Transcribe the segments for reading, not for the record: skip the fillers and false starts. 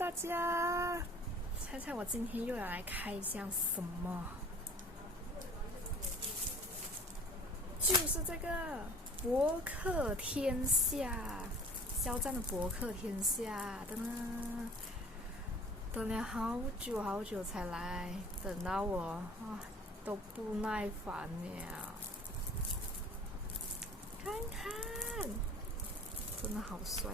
大家，猜猜我今天又要来开箱什么？就是这个博客天下，肖战的博客天下，等了好久才来，等到我都不耐烦了。看看，真的好帅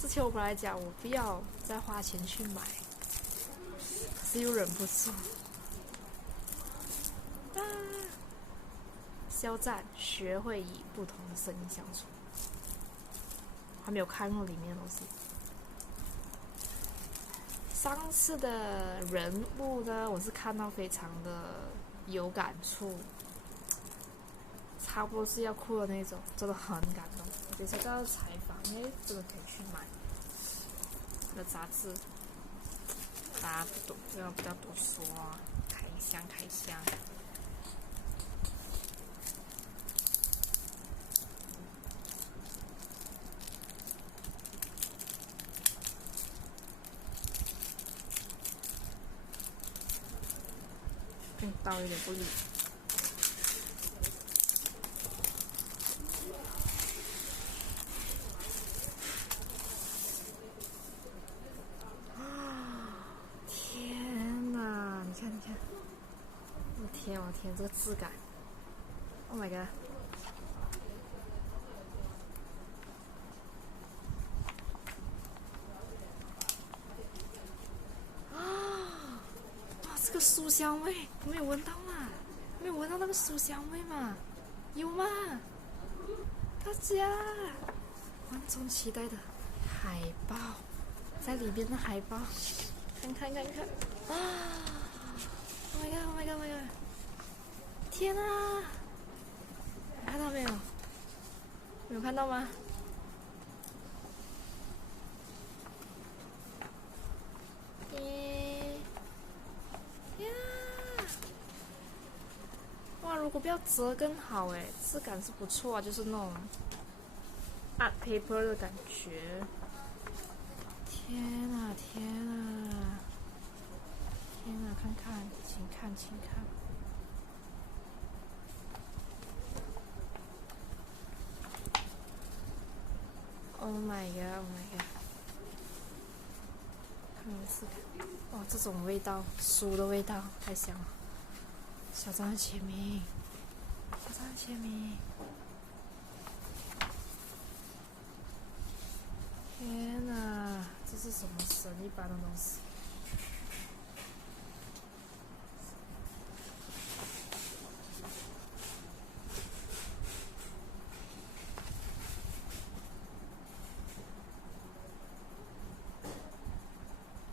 之前我本来讲我不要再花钱去买，可是又忍不住。肖战学会以不同的声音相处，还没有看过里面的东西。上次的人物呢，我是看到非常的有感触，差不多是要哭的那种，真的很感动。我觉得这个采访，真的可以去买这个杂志，大家不要多说啊，开箱。倒有点不理。天哪！你看，我天，这个质感 ！Oh my god！ 这个书香味，没有闻到吗？没有闻到那个书香味吗？有吗？大家，观众期待的海报，在里边的海报，看啊 ！Oh my god！ 天啊！看到没有？没有看到吗？如果不要折更好质感是不错啊，就是那种 art paper 的感觉。天啊，看，请看。Oh my god！ 看一次看，哇，这种味道，书的味道太香了。小张的签名，天哪，这是什么神一般的东西？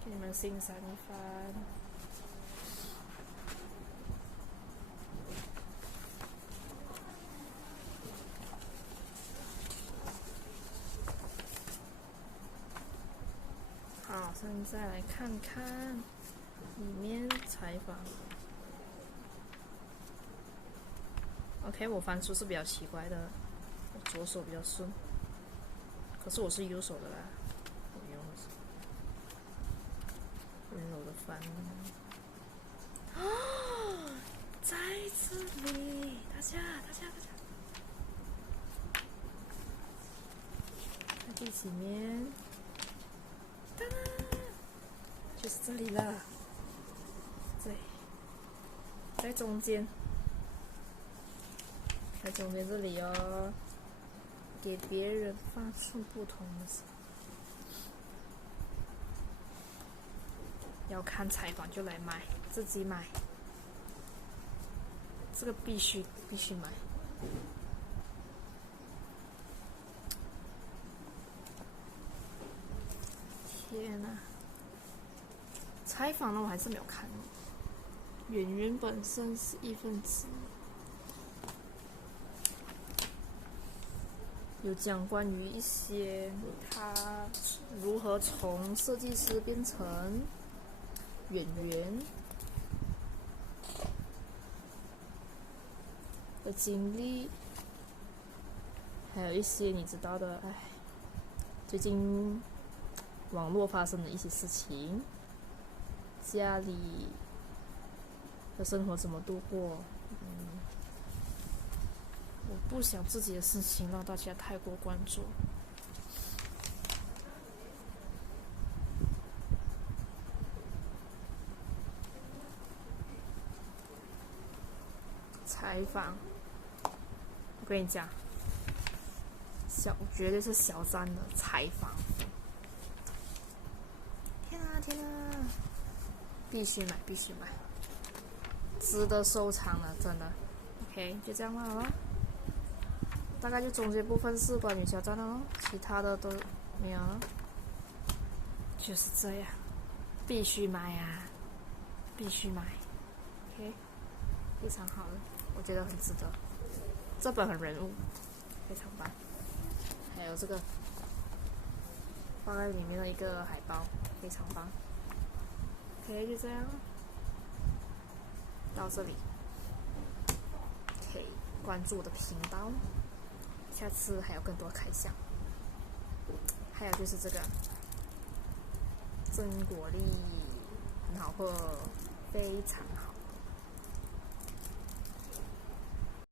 给你们欣赏一番。好，现在来看看里面采访。OK， 我翻书是比较奇怪的，我左手比较顺，可是我是右手的啦，我用的是温柔的翻。在这里，大家，在第几面？就是这里了，对，在中间这里哦，给别人发出不同的声音。要看采访就来买，自己买，这个必须买。天哪！采访呢，我还是没有看。演员本身是1分之一，有讲关于一些他如何从设计师变成演员的经历，还有一些你知道的，最近网络发生的一些事情，家里的生活怎么度过？我不想自己的事情让大家太过关注。采访，我跟你讲，绝对是小站的采访。天啊天啊！必须买，必须买，值得收藏了，真的。OK， 就这样了。大概就中间部分是关于小站的咯，其他的都没有了。就是这样，必须买啊，必须买。OK， 非常好的，我觉得很值得。这本很人物，非常棒。还有这个放在里面的一个海报，非常棒。OK， 就这样，到这里。可以关注我的频道，下次还有更多开箱。还有就是这个榛果粒，很好喝，非常好。